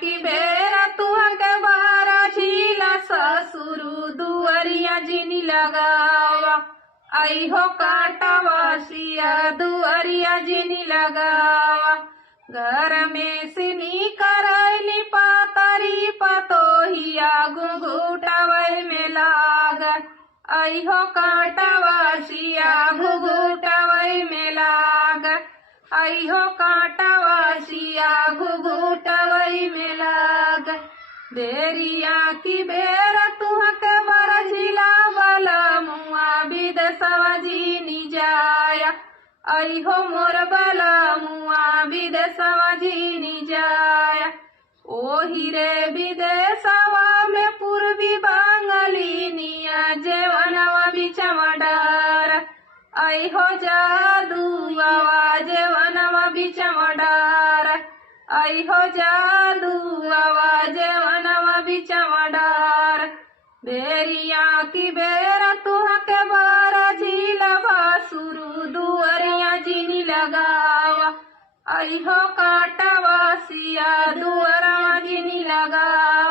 की बेरा तुहा के बारा झीला ससुरु दुअरिया जिनी लगावा आई हो काटवासिया दुअरिया जिनी लगावा घर में सिनी करैली पातरी पतोहिया घुघुटावै में लाग आई हो काटवासिया घुघुटावै में लाग आई हो काटवासिया घुघुटावै में लाग बेरिया की बेर तुह के बरझिला वाला मुआ विदेशवा जीनी जाया आई हो मोर बला मुआ विदेशवा जीनी जाया ओही रे विदेशवा में पूर्वी बांगलिनिया जेवनवा बिचवा डार आई हो जादुआ जेवनवा बिचवा डार आई हो जादुआ जेवनवा बिचवा डार बेरिया की बेरा तुह के बारा झीलवा सुरु दुअरिया जिनी लगावा आई हो काटवासिया दुअरवा जिनी लगावा।